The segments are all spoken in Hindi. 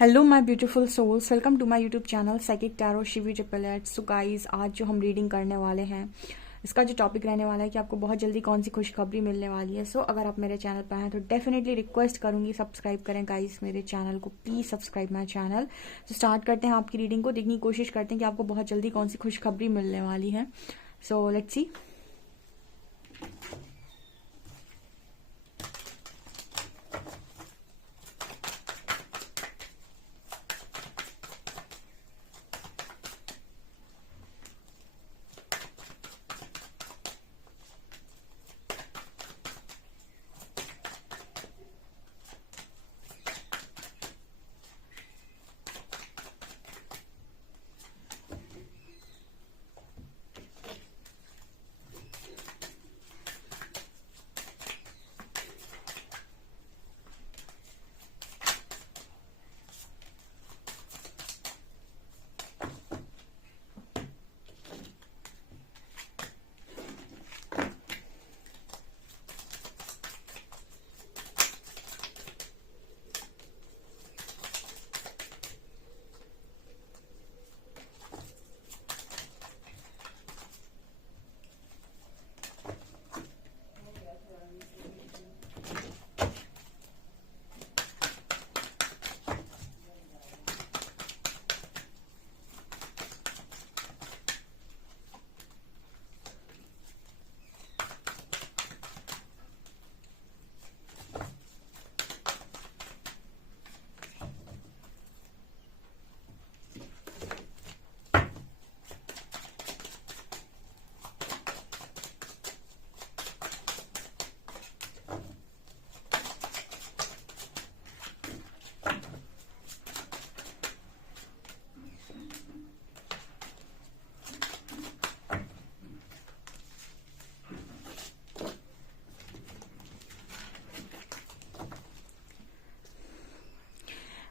Hello my beautiful souls, welcome to my YouTube channel psychic tarot Shivi triplet. So guys, आज जो हम रीडिंग करने वाले हैं इसका जो टॉपिक रहने वाला है कि आपको बहुत जल्दी कौन सी खुशखबरी मिलने वाली है। सो अगर आप मेरे चैनल पर हैं तो डेफिनेटली रिक्वेस्ट करूंगी सब्सक्राइब करें गाइस मेरे चैनल को, प्लीज सब्सक्राइब माय चैनल। तो स्टार्ट करते हैं आपकी रीडिंग को, देखने की कोशिश करते हैं कि आपको बहुत जल्दी कौन सी खुशखबरी मिलने वाली है। So let's see.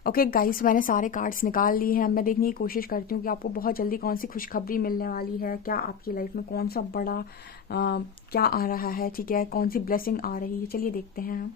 Okay guys, मैंने सारे कार्ड्स निकाल लिए हैं। अब मैं देखने की कोशिश करती हूँ कि आपको बहुत जल्दी कौन सी खुशखबरी मिलने वाली है। क्या आपकी लाइफ में कौन सा बड़ा क्या आ रहा है, ठीक है, कौन सी ब्लेसिंग आ रही है। चलिए देखते हैं हम।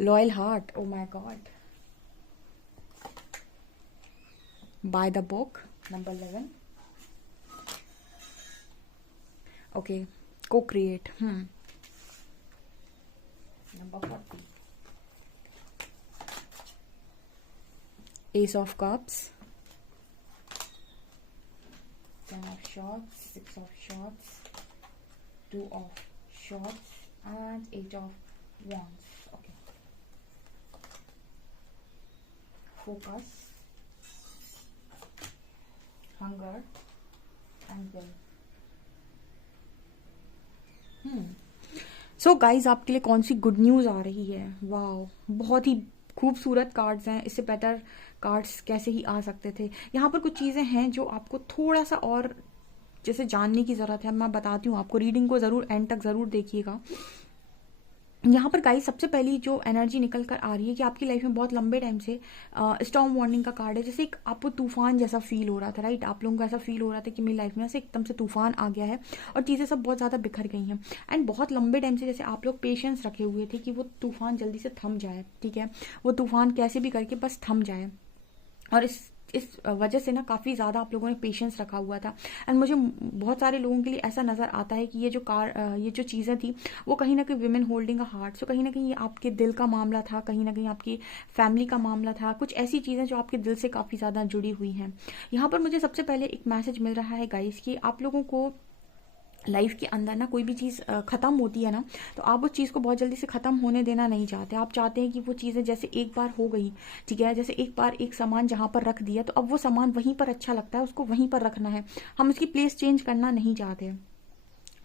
Loyal heart, oh my god, by the book, number 11। Okay, co create, number 40, ace of cups, 10 of swords, 6 of swords, 2 of swords and 8 of wands. Okay, focus, hunger and will. So guys, आपके लिए कौन सी गुड न्यूज आ रही है। वाओ, बहुत ही खूबसूरत कार्ड्स हैं। इससे बेटर कार्ड्स कैसे ही आ सकते थे। यहाँ पर कुछ चीजें हैं जो आपको थोड़ा सा और जैसे जानने की जरूरत है। मैं बताती हूँ आपको, रीडिंग को जरूर एंड तक जरूर देखिएगा। यहाँ पर गाइस, सबसे पहली जो एनर्जी निकल कर आ रही है कि आपकी लाइफ में बहुत लंबे टाइम से स्टॉर्म वार्निंग का कार्ड है। जैसे एक आपको तूफान जैसा फील हो रहा था, राइट। आप लोगों को ऐसा फील हो रहा था कि मेरी लाइफ में ऐसे एकदम से तूफान आ गया है और चीज़ें सब बहुत ज़्यादा बिखर गई हैं। एंड बहुत लंबे टाइम से जैसे आप लोग पेशेंस रखे हुए थे कि वो तूफान जल्दी से थम जाए, ठीक है, वो तूफान कैसे भी करके बस थम जाए। और इस वजह से ना काफ़ी ज़्यादा आप लोगों ने पेशेंस रखा हुआ था। एंड मुझे बहुत सारे लोगों के लिए ऐसा नज़र आता है कि ये जो चीज़ें थी वो कहीं ना कहीं विमेन होल्डिंग अ हार्ट, सो कहीं ना कहीं ये आपके दिल का मामला था, कहीं ना कहीं आपकी फैमिली का मामला था। कुछ ऐसी चीज़ें जो आपके दिल से काफ़ी ज़्यादा जुड़ी हुई हैं। यहाँ पर मुझे सबसे पहले एक मैसेज मिल रहा है गाइस कि आप लोगों को लाइफ के अंदर ना कोई भी चीज़ ख़त्म होती है ना, तो आप उस चीज़ को बहुत जल्दी से ख़त्म होने देना नहीं चाहते। आप चाहते हैं कि वो चीज़ें जैसे एक बार हो गई, ठीक है, जैसे एक बार एक सामान जहाँ पर रख दिया तो अब वो सामान वहीं पर अच्छा लगता है, उसको वहीं पर रखना है। हम उसकी प्लेस चेंज करना नहीं चाहते।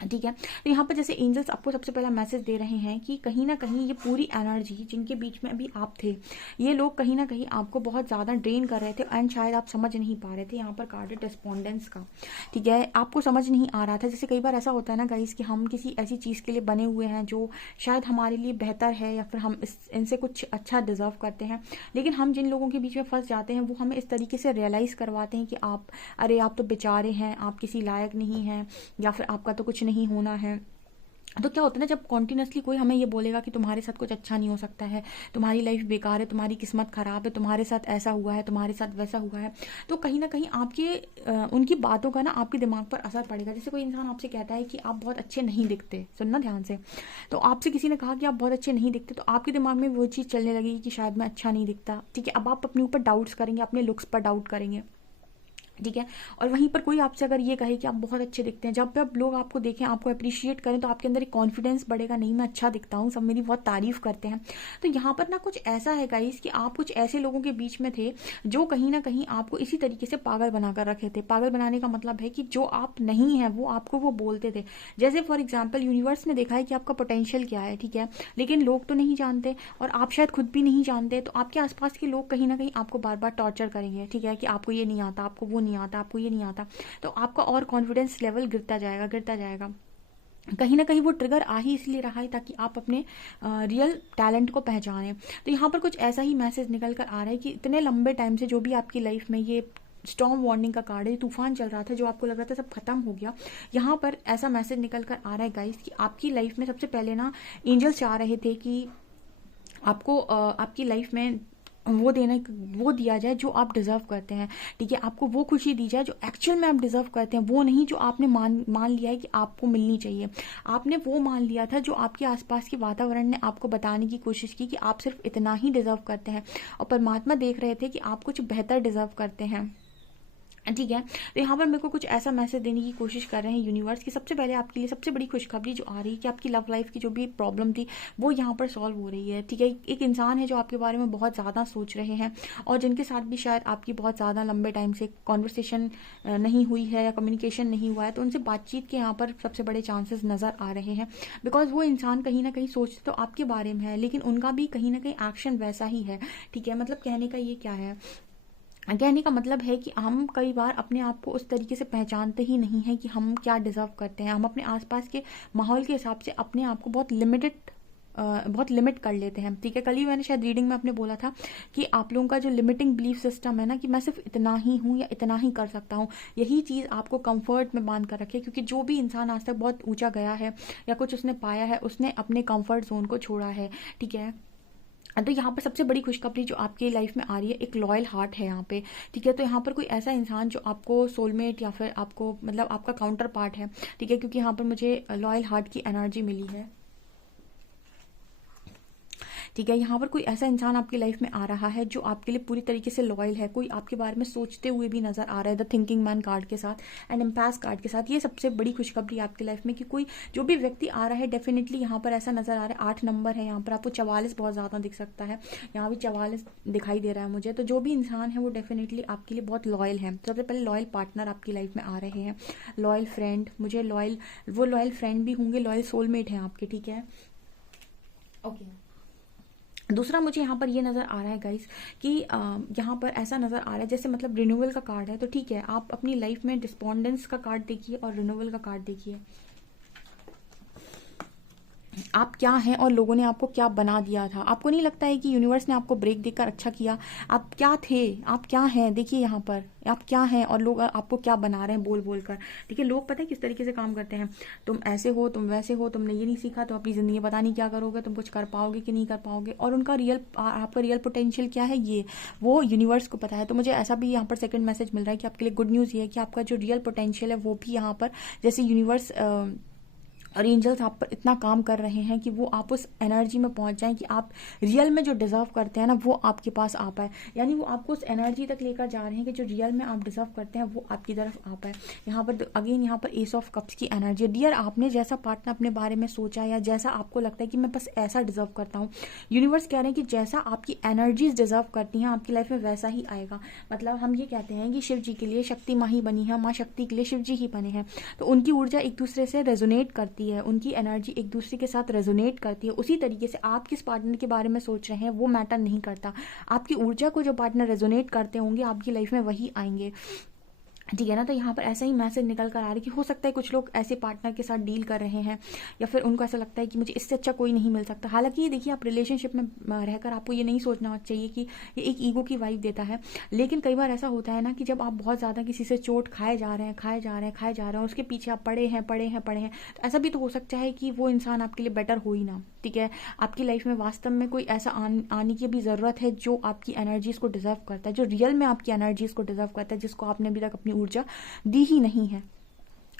ठीक है। तो यहाँ पर जैसे एंजल्स आपको सबसे पहला मैसेज दे रहे हैं कि कहीं ना कहीं ये पूरी एनर्जी जिनके बीच में अभी आप थे, ये लोग कहीं ना कहीं आपको बहुत ज़्यादा ड्रेन कर रहे थे एंड शायद आप समझ नहीं पा रहे थे। यहाँ पर कार्ड है डिस्पोंडेंस का, ठीक है। आपको समझ नहीं आ रहा था, जैसे कई बार ऐसा होता है ना गाइस कि हम किसी ऐसी चीज़ के लिए बने हुए हैं जो शायद हमारे लिए बेहतर है या फिर हम इनसे कुछ अच्छा डिजर्व करते हैं, लेकिन हम जिन लोगों के बीच में फंस जाते हैं वो हमें इस तरीके से रियलाइज़ करवाते हैं कि अरे आप तो बेचारे हैं, आप किसी लायक नहीं हैं, या फिर आपका तो कुछ नहीं होना है। तो क्या होता है ना, जब कॉन्टिन्यूसली कोई हमें ये बोलेगा कि तुम्हारे साथ कुछ अच्छा नहीं हो सकता है, तुम्हारी लाइफ बेकार है, तुम्हारी किस्मत खराब है, तुम्हारे साथ ऐसा हुआ है, तुम्हारे साथ वैसा हुआ है, तो कहीं ना कहीं उनकी बातों का ना आपके दिमाग पर असर पड़ेगा। जैसे कोई इंसान आपसे कहता है कि आप बहुत अच्छे नहीं दिखते, सुनना ध्यान से, तो आपसे किसी ने कहा कि आप बहुत अच्छे नहीं दिखते, तो आपके दिमाग में वो चीज़ चलने लगेगी कि शायद मैं अच्छा नहीं दिखता, ठीक है। अब आप अपने ऊपर डाउट्स करेंगे, अपने लुक्स पर डाउट करेंगे, ठीक है। और वहीं पर कोई आपसे अगर ये कहे कि आप बहुत अच्छे दिखते हैं, जब भी अब लोग आपको देखें, आपको अप्रिशिएट करें, तो आपके अंदर एक कॉन्फिडेंस बढ़ेगा, नहीं मैं अच्छा दिखता हूँ, सब मेरी बहुत तारीफ करते हैं। तो यहाँ पर ना कुछ ऐसा है गाइस कि आप कुछ ऐसे लोगों के बीच में थे जो कहीं ना कहीं आपको इसी तरीके से पागल बनाकर रखे थे। पागल बनाने का मतलब है कि जो आप नहीं है वो आपको वो बोलते थे। जैसे फॉर एग्जाम्पल यूनिवर्स ने देखा है कि आपका पोटेंशियल क्या है, ठीक है, लेकिन लोग तो नहीं जानते और आप शायद खुद भी नहीं जानते, तो आपके आसपास के लोग कहीं ना कहीं आपको बार बार टॉर्चर करेंगे, ठीक है, कि आपको ये नहीं आता, आपको वो नहीं आता, आपको ये नहीं आता, तो आपका और कॉन्फिडेंस लेवल गिरता जाएगा, गिरता जाएगा। कहीं ना कहीं वो ट्रिगर आ ही इसलिए रहा है ताकि आप अपने रियल टैलेंट को पहचानें। तो यहाँ पर कुछ ऐसा ही मैसेज निकल कर आ रहा है कि इतने लंबे टाइम से जो भी आपकी लाइफ में ये स्टॉर्म वार्निंग का कार्ड है, तूफान चल रहा था, जो आपको लग रहा था सब खत्म हो गया, यहाँ पर ऐसा मैसेज निकल कर आ रहा है गाइस कि आपकी लाइफ में सबसे पहले ना एंजल्स चाह रहे थे कि आपको आपकी लाइफ में वो दिया जाए जो आप डिजर्व करते हैं, ठीक है। आपको वो खुशी दी जाए जो एक्चुअल में आप डिजर्व करते हैं, वो नहीं जो आपने मान लिया है कि आपको मिलनी चाहिए। आपने वो मान लिया था जो आपके आसपास के वातावरण ने आपको बताने की कोशिश की कि आप सिर्फ इतना ही डिजर्व करते हैं, और परमात्मा देख रहे थे कि आप कुछ बेहतर डिजर्व करते हैं, ठीक है। तो यहाँ पर मेरे को कुछ ऐसा मैसेज देने की कोशिश कर रहे हैं यूनिवर्स की। सबसे पहले आपके लिए सबसे बड़ी खुशखबरी जो आ रही है कि आपकी लव लाइफ की जो भी प्रॉब्लम थी वो यहाँ पर सॉल्व हो रही है, ठीक है। एक इंसान है जो आपके बारे में बहुत ज़्यादा सोच रहे हैं और जिनके साथ भी शायद आपकी बहुत ज़्यादा लंबे टाइम से कॉन्वर्सेशन नहीं हुई है या कम्युनिकेशन नहीं हुआ है, तो उनसे बातचीत के यहाँ पर सबसे बड़े चांसेस नज़र आ रहे हैं। बिकॉज वो इंसान कहीं ना कहीं सोचते तो आपके बारे में है, लेकिन उनका भी कहीं ना कहीं एक्शन वैसा ही है, ठीक है। मतलब कहने का ये क्या है, कहने का मतलब है कि हम कई बार अपने आप को उस तरीके से पहचानते ही नहीं हैं कि हम क्या डिजर्व करते हैं। हम अपने आसपास के माहौल के हिसाब से अपने आप को बहुत लिमिट कर लेते हैं, ठीक है। कल ही मैंने शायद रीडिंग में अपने बोला था कि आप लोगों का जो लिमिटिंग बिलीफ सिस्टम है ना, कि मैं सिर्फ इतना ही हूँ या इतना ही कर सकता हूँ, यही चीज़ आपको कंफर्ट में बांध कर रखे। क्योंकि जो भी इंसान आज तक बहुत ऊंचा गया है या कुछ उसने पाया है, उसने अपने कंफर्ट जोन को छोड़ा है, ठीक है। तो यहाँ पर सबसे बड़ी खुशखबरी जो आपकी लाइफ में आ रही है, एक लॉयल हार्ट है यहाँ पे, ठीक है। तो यहाँ पर कोई ऐसा इंसान जो आपको सोलमेट या फिर आपको मतलब आपका काउंटर पार्ट है, ठीक है, क्योंकि यहाँ पर मुझे लॉयल हार्ट की एनर्जी मिली है, ठीक है। यहाँ पर कोई ऐसा इंसान आपकी लाइफ में आ रहा है जो आपके लिए पूरी तरीके से लॉयल है, कोई आपके बारे में सोचते हुए भी नजर आ रहा है द थिंकिंग मैन कार्ड के साथ एंड एम्पास कार्ड के साथ। ये सबसे बड़ी खुशखबरी आपकी लाइफ में कि कोई जो भी व्यक्ति आ रहा है, डेफिनेटली यहाँ पर ऐसा नजर आ रहा है, 8 नंबर है यहाँ पर, आपको 44 बहुत ज़्यादा दिख सकता है, यहाँ भी 44 दिखाई दे रहा है मुझे। तो जो भी इंसान है वो डेफिनेटली आपके लिए बहुत लॉयल है। सबसे पहले लॉयल पार्टनर आपकी लाइफ में आ रहे हैं, लॉयल फ्रेंड, मुझे लॉयल फ्रेंड भी होंगे, लॉयल सोलमेट है आपके, ठीक है, ओके। दूसरा मुझे यहाँ पर ये नज़र आ रहा है गाइस कि यहाँ पर ऐसा नज़र आ रहा है जैसे मतलब रिन्यूअल का कार्ड है, तो ठीक है, आप अपनी लाइफ में डिस्पोंडेंस का कार्ड देखिए और रिन्यूअल का कार्ड देखिए। आप क्या हैं और लोगों ने आपको क्या बना दिया था। आपको नहीं लगता है कि यूनिवर्स ने आपको ब्रेक देकर अच्छा किया? आप क्या थे, आप क्या हैं, देखिए यहाँ पर आप क्या हैं और लोग आपको क्या बना रहे हैं बोल बोल कर, ठीक है। लोग पता है किस तरीके से काम करते हैं, तुम ऐसे हो, तुम वैसे हो, तुमने ये नहीं सीखा तो अपनी ज़िंदगी पता नहीं क्या करोगे, तुम कुछ कर पाओगे कि नहीं कर पाओगे, और उनका आपका रियल पोटेंशियल क्या है ये वो यूनिवर्स को पता है। तो मुझे ऐसा भी यहाँ पर सेकंड मैसेज मिल रहा है कि आपके लिए गुड न्यूज़ ये है कि आपका जो रियल पोटेंशियल है वो भी यहाँ पर जैसे यूनिवर्स और एंजल्स आप पर इतना काम कर रहे हैं कि वो आप उस एनर्जी में पहुंच जाएं कि आप रियल में जो डिजर्व करते हैं ना वो आपके पास आ पाए। यानी वो आपको उस एनर्जी तक लेकर जा रहे हैं कि जो रियल में आप डिजर्व करते हैं वो आपकी तरफ आ पाए। यहाँ पर अगेन यहाँ पर एस ऑफ कप्स की एनर्जी। डियर, आपने जैसा पार्टनर अपने बारे में सोचा या जैसा आपको लगता है कि मैं बस ऐसा डिजर्व करता हूँ, यूनिवर्स कह रहे हैं कि जैसा आपकी एनर्जीज डिजर्व करती हैं आपकी लाइफ में वैसा ही आएगा। मतलब हम ये कहते हैं कि शिव जी के लिए शक्ति माँ ही बनी है, माँ शक्ति के लिए शिव जी ही बने हैं, तो उनकी ऊर्जा एक दूसरे से रेजोनेट करती है, उनकी एनर्जी एक दूसरे के साथ रेजोनेट करती है। उसी तरीके से आप किस पार्टनर के बारे में सोच रहे हैं वो मैटर नहीं करता, आपकी ऊर्जा को जो पार्टनर रेजोनेट करते होंगे आपकी लाइफ में वही आएंगे। ठीक है ना। तो यहाँ पर ऐसा ही मैसेज निकल कर आ रहा है कि हो सकता है कुछ लोग ऐसे पार्टनर के साथ डील कर रहे हैं या फिर उनको ऐसा लगता है कि मुझे इससे अच्छा कोई नहीं मिल सकता। हालांकि ये देखिए, आप रिलेशनशिप में रहकर आपको ये नहीं सोचना चाहिए कि ये एक ईगो की वाइब देता है, लेकिन कई बार ऐसा होता है ना कि जब आप बहुत ज़्यादा किसी से चोट खाए जा रहे हैं उसके पीछे आप पड़े हैं, तो ऐसा भी तो हो सकता है कि वो इंसान आपके लिए बेटर हो ही ना। ठीक है, आपकी लाइफ में वास्तव में कोई ऐसा आने की भी ज़रूरत है जो आपकी एनर्जीज को डिजर्व करता है, जो रियल में आपकी एनर्जीज को डिजर्व करता है, जिसको आपने अभी तक अपनी ऊर्जा दी ही नहीं है।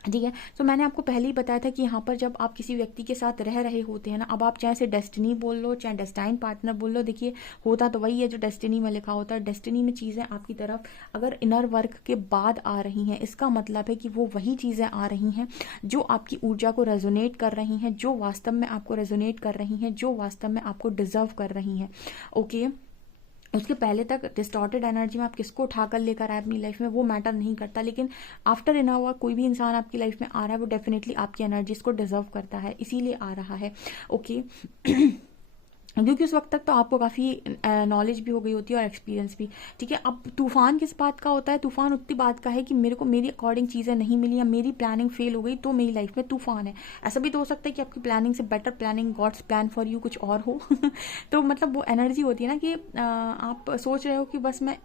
ठीक है, तो मैंने आपको पहले ही बताया था कि यहाँ पर जब आप किसी व्यक्ति के साथ रह रहे होते हैं ना, अब आप चाहे से डेस्टिनी बोल लो चाहे डेस्टाइन पार्टनर बोल लो, देखिए होता तो वही है जो डेस्टिनी में लिखा होता है। डेस्टिनी में चीज़ें आपकी तरफ अगर इनर वर्क के बाद आ रही हैं, इसका मतलब है कि वो वही चीज़ें आ रही हैं जो आपकी ऊर्जा को रेजोनेट कर रही हैं, जो वास्तव में आपको रेजोनेट कर रही हैं, जो वास्तव में आपको डिजर्व कर रही हैं। ओके, उसके पहले तक डिस्टॉर्टेड एनर्जी में आप किसको उठाकर लेकर आए अपनी लाइफ में वो मैटर नहीं करता, लेकिन आफ्टर इन हुआ कोई भी इंसान आपकी लाइफ में आ रहा है वो डेफिनेटली आपकी एनर्जीज को डिजर्व करता है, इसीलिए आ रहा है। ओके क्योंकि उस वक्त तक तो आपको काफ़ी नॉलेज भी हो गई होती है और एक्सपीरियंस भी। ठीक है, अब तूफान किस बात का होता है? तूफान उतनी बात का है कि मेरे को मेरी अकॉर्डिंग चीज़ें नहीं मिली या मेरी प्लानिंग फेल हो गई तो मेरी लाइफ में तूफान है। ऐसा भी तो हो सकता है कि आपकी प्लानिंग से better planning, God's plan for you कुछ और हो तो मतलब वो एनर्जी होती है ना कि आप सोच रहे हो कि बस मैं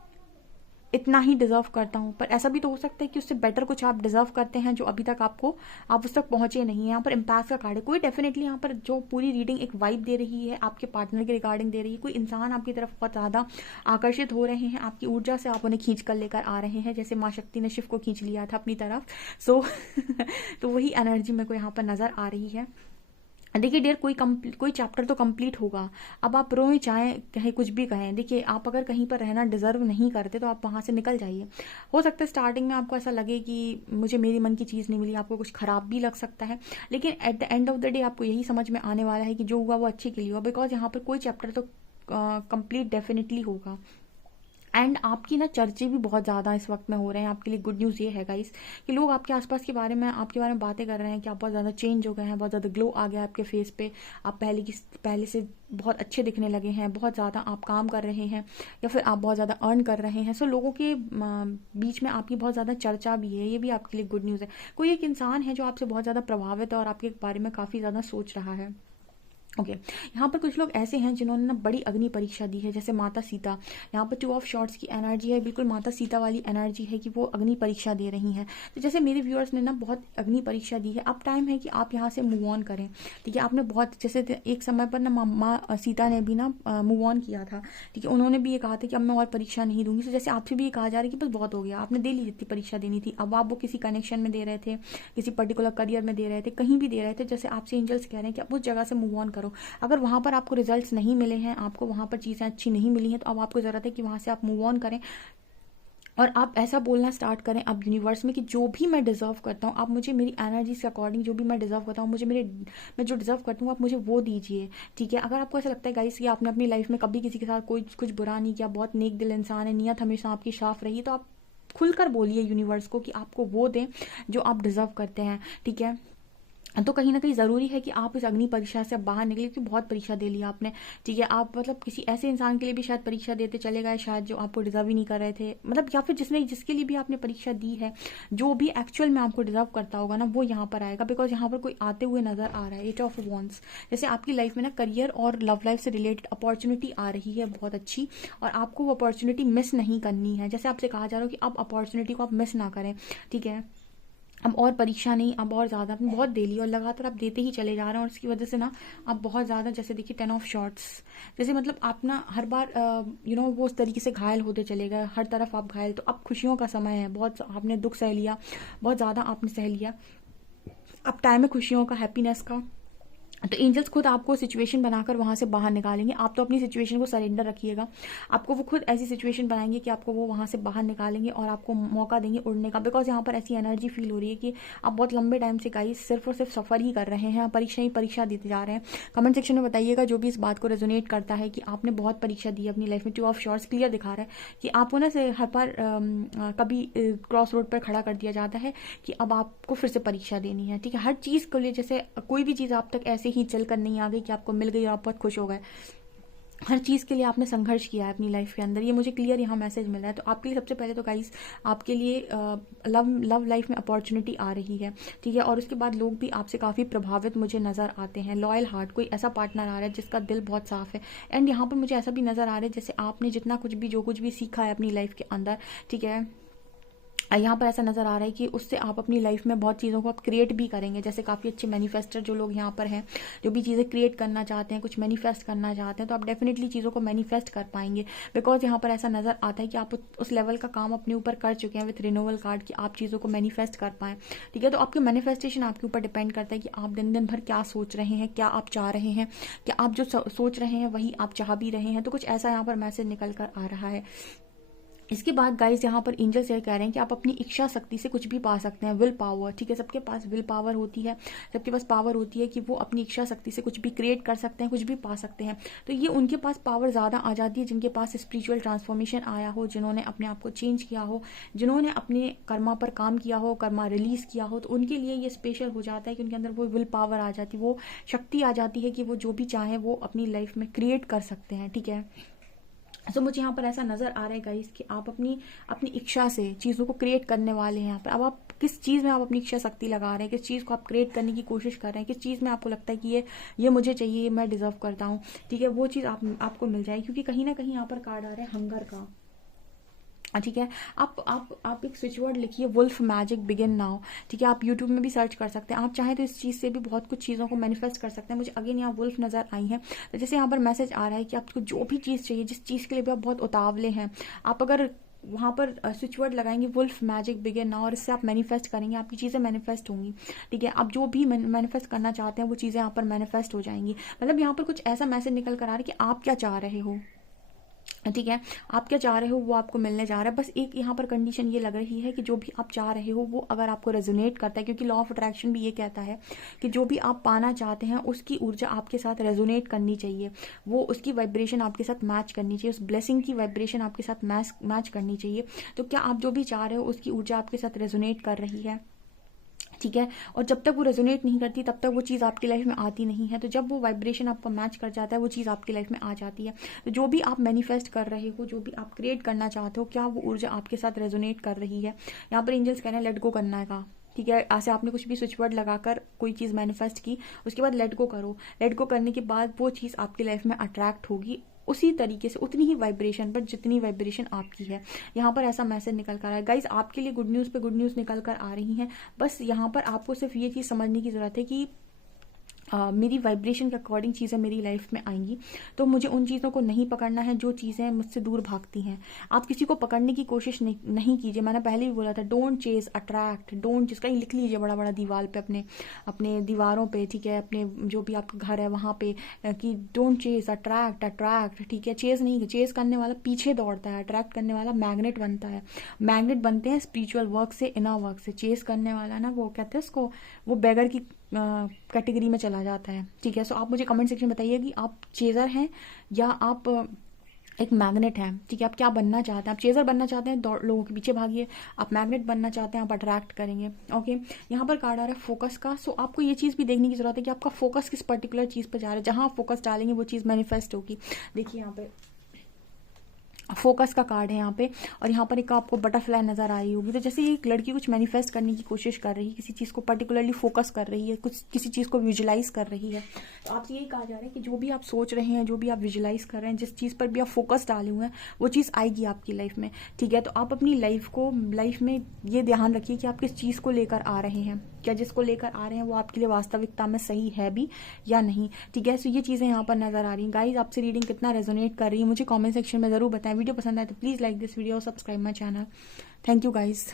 इतना ही डिजर्व करता हूँ, पर ऐसा भी तो हो सकता है कि उससे बेटर कुछ आप डिजर्व करते हैं जो अभी तक आप उस तक पहुंचे नहीं है। यहाँ पर इम्पैक्ट का कार्ड है, कोई डेफिनेटली यहाँ पर जो पूरी रीडिंग एक वाइब दे रही है आपके पार्टनर के रिगार्डिंग दे रही है। कोई इंसान आपकी तरफ बहुत ज़्यादा आकर्षित हो रहे हैं, आपकी ऊर्जा से आप उन्हें खींच कर लेकर आ रहे हैं, जैसे माँ शक्ति ने शिव को खींच लिया था अपनी तरफ। सो तो वही एनर्जी मेरे को यहाँ पर नज़र आ रही है। देखिए डियर, कोई चैप्टर तो कंप्लीट होगा। अब आप रोएं चाहे कहीं कुछ भी कहें, देखिए आप अगर कहीं पर रहना डिजर्व नहीं करते तो आप वहाँ से निकल जाइए। हो सकता है स्टार्टिंग में आपको ऐसा लगे कि मुझे मेरी मन की चीज़ नहीं मिली, आपको कुछ खराब भी लग सकता है, लेकिन at the end of the day आपको यही समझ में आने वाला है कि जो हुआ वो अच्छे के लिए हुआ, बिकॉज यहाँ पर कोई चैप्टर तो कंप्लीट डेफिनेटली होगा। एंड आपकी ना चर्चे भी बहुत ज़्यादा इस वक्त में हो रहे हैं। आपके लिए गुड न्यूज़ ये है गाइस कि लोग आपके आसपास के बारे में आपके बारे में बातें कर रहे हैं कि आप बहुत ज़्यादा चेंज हो गए हैं, बहुत ज़्यादा ग्लो आ गया आपके फेस पे, आप पहले से बहुत अच्छे दिखने लगे हैं, बहुत ज़्यादा आप काम कर रहे हैं या फिर आप बहुत ज़्यादा अर्न कर रहे हैं। सो लोगों के बीच में आपकी बहुत ज़्यादा चर्चा भी है, ये भी आपके लिए गुड न्यूज़ है। कोई एक इंसान है जो आपसे बहुत ज़्यादा प्रभावित है और आपके बारे में काफ़ी ज़्यादा सोच रहा है। ओके यहाँ पर कुछ लोग ऐसे हैं जिन्होंने ना बड़ी अग्नि परीक्षा दी है, जैसे माता सीता। यहाँ पर 2 ऑफ शॉर्ट्स की एनर्जी है, बिल्कुल माता सीता वाली एनर्जी है कि वो अग्नि परीक्षा दे रही हैं। तो जैसे मेरे व्यूअर्स ने ना बहुत अग्नि परीक्षा दी है, अब टाइम है कि आप यहाँ से मूव ऑन करें। ठीक है, आपने बहुत जैसे एक समय पर ना माँ सीता ने भी ना मूव ऑन किया था। ठीक है, उन्होंने भी ये कहा था कि अब मैं और परीक्षा नहीं दूंगी। तो जैसे आपसे भी ये कहा जा रहा है कि बस बहुत हो गया, आपने दे ली जितनी परीक्षा देनी थी। अब आप वो किसी कनेक्शन में दे रहे थे, किसी पर्टिकुलर करियर में दे रहे थे, कहीं भी दे रहे थे, जैसे आपसे एंजल्स कह रहे हैं कि आप उस जगह से मूव ऑन करो। अगर वहाँ पर आपको रिजल्ट्स नहीं मिले हैं, आपको वहाँ पर चीज़ें अच्छी नहीं मिली हैं, तो अब आपको ज़रूरत है कि वहाँ से आप मूव ऑन करें और आप ऐसा बोलना स्टार्ट करें अब यूनिवर्स में कि जो भी मैं डिजर्व करता हूँ आप मुझे मेरी एनर्जीज के अकॉर्डिंग जो भी मैं डिजर्व करता हूँ मैं जो डिजर्व करता हूँ आप मुझे वो दीजिए। ठीक है, अगर आपको ऐसा लगता है गाइस कि आपने अपनी लाइफ में कभी किसी के साथ कोई कुछ बुरा नहीं किया, बहुत नेक दिल इंसान है, नियत हमेशा आपकी साफ रही, तो आप खुलकर बोलिए यूनिवर्स को कि आपको वो दें जो आप डिजर्व करते हैं। ठीक है, तो कहीं ना कहीं ज़रूरी है कि आप इस अग्नि परीक्षा से बाहर निकले, क्योंकि बहुत परीक्षा दे लिया आपने। ठीक है, आप मतलब किसी ऐसे इंसान के लिए भी शायद परीक्षा देते चले गए शायद जो आपको डिजर्व ही नहीं कर रहे थे, मतलब या फिर जिसके लिए भी आपने परीक्षा दी है, जो भी एक्चुअल में आपको डिजर्व करता होगा ना वो यहाँ पर आएगा। बिकॉज यहाँ पर कोई आते हुए नजर आ रहा है, 8 ऑफ वॉन्ड्स। जैसे आपकी लाइफ में ना करियर और लव लाइफ से रिलेटेड अपॉर्चुनिटी आ रही है बहुत अच्छी, और आपको वो अपॉर्चुनिटी मिस नहीं करनी है। जैसे आपसे कहा जा रहा है कि अब अपॉर्चुनिटी को आप मिस ना करें। ठीक है, अब और परीक्षा नहीं, अब और ज़्यादा आपने बहुत दे ली और लगातार आप देते ही चले जा रहे हैं, और उसकी वजह से ना आप बहुत ज़्यादा, जैसे देखिए 10 ऑफ शॉर्ट्स, जैसे मतलब आप ना हर बार वो उस तरीके से घायल होते चले गए, हर तरफ आप घायल। तो अब खुशियों का समय है, बहुत आपने दुख सह लिया, बहुत ज़्यादा आपने सह लिया, अब टाइम है खुशियों का, हैप्पीनेस का। तो एंजल्स खुद आपको सिचुएशन बनाकर वहाँ से बाहर निकालेंगे। आप तो अपनी सिचुएशन को सरेंडर रखिएगा, आपको वो खुद ऐसी सिचुएशन बनाएंगे कि आपको वो वहाँ से बाहर निकालेंगे और आपको मौका देंगे उड़ने का। बिकॉज यहाँ पर ऐसी एनर्जी फील हो रही है कि आप बहुत लंबे टाइम से गाइस सिर्फ और सिर्फ सफ़र ही कर रहे हैं, परीक्षा ही परीक्षा देते जा रहे हैं। कमेंट सेक्शन में बताइएगा जो भी इस बात को रेजोनेट करता है कि आपने बहुत परीक्षा दी अपनी लाइफ में। 2 ऑफ शॉर्ट्स क्लियर दिखा रहा है कि आपको ना से हर बार कभी क्रॉस रोड पर खड़ा कर दिया जाता है कि अब आपको फिर से परीक्षा देनी है, ठीक है। हर चीज़ को लिए, जैसे कोई भी चीज़ आप तक ऐसे ही चल कर नहीं आ गई कि आपको मिल गई और आप बहुत खुश हो गए। हर चीज़ के लिए आपने संघर्ष किया है अपनी लाइफ के अंदर, ये मुझे क्लियर यहाँ मैसेज मिल रहा है। तो आपके लिए सबसे पहले तो गाइस आपके लिए लव लाइफ में अपॉर्चुनिटी आ रही है, ठीक है। और उसके बाद लोग भी आपसे काफ़ी प्रभावित मुझे नज़र आते हैं। लॉयल हार्ट, कोई ऐसा पार्टनर आ रहा है जिसका दिल बहुत साफ है। एंड यहाँ पर मुझे ऐसा भी नज़र आ रहा है जैसे आपने जितना कुछ भी जो कुछ भी सीखा है अपनी लाइफ के अंदर, ठीक है, यहाँ पर ऐसा नज़र आ रहा है कि उससे आप अपनी लाइफ में बहुत चीज़ों को आप क्रिएट भी करेंगे। जैसे काफ़ी अच्छे मैनिफेस्टर जो लोग यहाँ पर हैं, जो भी चीज़ें क्रिएट करना चाहते हैं, कुछ मैनिफेस्ट करना चाहते हैं, तो आप डेफिनेटली चीज़ों को मैनिफेस्ट कर पाएंगे। बिकॉज यहाँ पर ऐसा नज़र आता है कि आप उस लेवल का काम अपने ऊपर कर चुके हैं विथ रिन्यूअल कार्ड, कि आप चीज़ों को मैनिफेस्ट कर पाएँ, ठीक है। तो आपके मैनिफेस्टेशन आपके ऊपर डिपेंड करता है कि आप दिन दिन भर क्या सोच रहे हैं, क्या आप चाह रहे हैं, क्या आप जो सोच रहे हैं वही आप चाह भी रहे हैं। तो कुछ ऐसा यहाँ पर मैसेज निकल कर आ रहा है। इसके बाद गाइस यहाँ पर एंजल्स ये कह रहे हैं कि आप अपनी इच्छा शक्ति से कुछ भी पा सकते हैं, विल पावर, ठीक है। सबके पास विल पावर होती है, सबके पास पावर होती है कि वो अपनी इच्छा शक्ति से कुछ भी क्रिएट कर सकते हैं, कुछ भी पा सकते हैं। तो ये उनके पास पावर ज़्यादा आ जाती है जिनके पास स्पिरिचुअल ट्रांसफॉर्मेशन आया हो, जिन्होंने अपने आप को चेंज किया हो, जिन्होंने अपने कर्मा पर काम किया हो, कर्मा रिलीज किया हो। तो उनके लिए ये स्पेशल हो जाता है कि उनके अंदर वो विल पावर आ जाती है, वो शक्ति आ जाती है कि वो जो भी चाहें वो अपनी लाइफ में क्रिएट कर सकते हैं, ठीक है। तो मुझे यहाँ पर ऐसा नज़र आ रहा है गाइस कि आप अपनी अपनी इच्छा से चीज़ों को क्रिएट करने वाले हैं यहाँ पर। अब आप किस चीज़ में आप अपनी इच्छा शक्ति लगा रहे हैं, किस चीज़ को आप क्रिएट करने की कोशिश कर रहे हैं, किस चीज़ में आपको लगता है कि ये मुझे चाहिए, ये मैं डिजर्व करता हूँ, ठीक है, वो चीज़ आपको मिल जाएगी। क्योंकि कहीं ना कहीं यहाँ पर कार्ड आ रहा है हंगर का, ठीक है। आप एक स्विच वर्ड लिखिए वुल्फ मैजिक बिगिन नाउ, ठीक है। आप यूट्यूब में भी सर्च कर सकते हैं। आप चाहें तो इस चीज़ से भी बहुत कुछ चीज़ों को मैनिफेस्ट कर सकते हैं। मुझे अगेन यहाँ वुल्फ नज़र आई है। तो जैसे यहाँ पर मैसेज आ रहा है कि आपको जो भी चीज़ चाहिए, जिस चीज़ के लिए भी आप बहुत उतावले हैं, आप अगर वहाँ पर स्विच वर्ड लगाएंगे वुल्फ मैजिक बिगिन नाउ और इससे आप मैनिफेस्ट करेंगे, आपकी चीज़ें मैनिफेस्ट होंगी, ठीक है। आप जो भी मैनिफेस्ट करना चाहते हैं वो चीज़ें यहाँ पर मैनिफेस्ट हो जाएंगी। मतलब यहाँ पर कुछ ऐसा मैसेज निकल कर आ रहा है कि आप क्या चाह रहे हो, ठीक है, आप क्या चाह रहे हो वो आपको मिलने जा रहा है। बस एक यहाँ पर कंडीशन ये लग रही है कि जो भी आप चाह रहे हो वो अगर आपको रेजोनेट करता है, क्योंकि लॉ ऑफ अट्रैक्शन भी ये कहता है कि जो भी आप पाना चाहते हैं उसकी ऊर्जा आपके साथ रेजोनेट करनी चाहिए, वो उसकी वाइब्रेशन आपके साथ मैच करनी चाहिए, उस ब्लेसिंग की वाइब्रेशन आपके साथ मैच करनी चाहिए। तो क्या आप जो भी चाह रहे हो उसकी ऊर्जा आपके साथ रेजोनेट कर रही है, ठीक है। और जब तक वो रेजोनेट नहीं करती तब तक वो चीज़ आपकी लाइफ में आती नहीं है। तो जब वो वाइब्रेशन आपका मैच कर जाता है वो चीज़ आपकी लाइफ में आ जाती है। तो जो भी आप मैनिफेस्ट कर रहे हो, जो भी आप क्रिएट करना चाहते हो, क्या वो ऊर्जा आपके साथ रेजोनेट कर रही है। यहाँ पर एंजल्स कह रहे हैं लेट गो करना है, ठीक है। ऐसे आपने कुछ भी स्विच वर्ड लगाकर कोई चीज़ मैनिफेस्ट की, उसके बाद लेट गो करो। लेट गो करने के बाद वो चीज़ आपकी लाइफ में अट्रैक्ट होगी उसी तरीके से, उतनी ही वाइब्रेशन पर जितनी वाइब्रेशन आपकी है। यहाँ पर ऐसा मैसेज निकल कर आ रहा है गाइज, आपके लिए गुड न्यूज़ पे गुड न्यूज़ निकल कर आ रही हैं। बस यहाँ पर आपको सिर्फ ये चीज़ समझने की ज़रूरत है कि मेरी वाइब्रेशन के अकॉर्डिंग चीज़ें मेरी लाइफ में आएंगी। तो मुझे उन चीज़ों को नहीं पकड़ना है जो चीज़ें मुझसे दूर भागती हैं। आप किसी को पकड़ने की कोशिश नहीं कीजिए। मैंने पहले भी बोला था डोंट चेज अट्रैक्ट, डोंट जिसका ही लिख लीजिए बड़ा बड़ा दीवार पे, अपने दीवारों पे, ठीक है, अपने जो भी आपका घर है वहाँ पे, कि डोंट चेज अट्रैक्ट, ठीक है। चेज नहीं, चेज करने वाला पीछे दौड़ता है, अट्रैक्ट करने वाला मैग्नेट बनता है। मैग्नेट बनते हैं स्पिरिचुअल वर्क से, इनर वर्क से। चेज करने वाला ना वो कहते हैं उसको, वो बेगर की कैटेगरी में चला जाता है, ठीक है। सो आप मुझे कमेंट सेक्शन में बताइए कि आप चेजर हैं या आप एक मैग्नेट हैं, ठीक है। आप क्या बनना चाहते हैं? आप चेजर बनना चाहते हैं, लोगों के पीछे भागिए। आप मैग्नेट बनना चाहते हैं, आप अट्रैक्ट करेंगे, ओके। यहाँ पर कार्ड आ रहा है फोकस का। सो आपको ये चीज़ भी देखने की जरूरत है कि आपका फोकस किस पर्टिकुलर चीज़ पर जा रहा है। जहाँ आप फोकस डालेंगे वो चीज़ मैनिफेस्ट होगी। देखिए यहाँ पे फोकस का कार्ड है यहाँ पे, और यहाँ पर एक आपको बटरफ्लाई नजर आ रही होगी। तो जैसे एक लड़की कुछ मैनिफेस्ट करने की कोशिश कर रही है, किसी चीज़ को पर्टिकुलरली फोकस कर रही है, कुछ किसी चीज़ को विजुलाइज कर रही है। तो आपसे यही कहा जा रहा है कि जो भी आप सोच रहे हैं, जो भी आप विजुलाइज कर रहे हैं, जिस चीज़ पर भी आप फोकस डाले हुए हैं वो चीज़ आएगी आपकी लाइफ में, ठीक है। तो आप अपनी लाइफ में ये ध्यान रखिए कि आप किस चीज़ को लेकर आ रहे हैं, क्या जिसको लेकर आ रहे हैं वो आपके लिए वास्तविकता में सही है भी या नहीं, ठीक है। सो ये चीज़ें यहाँ पर नजर आ रही हैं। गाइज आपसे रीडिंग कितना रेजोनेट कर रही है मुझे कमेंट सेक्शन में ज़रूर बताएं। वीडियो पसंद आए तो प्लीज़ लाइक दिस वीडियो और subscribe my channel. Thank you guys.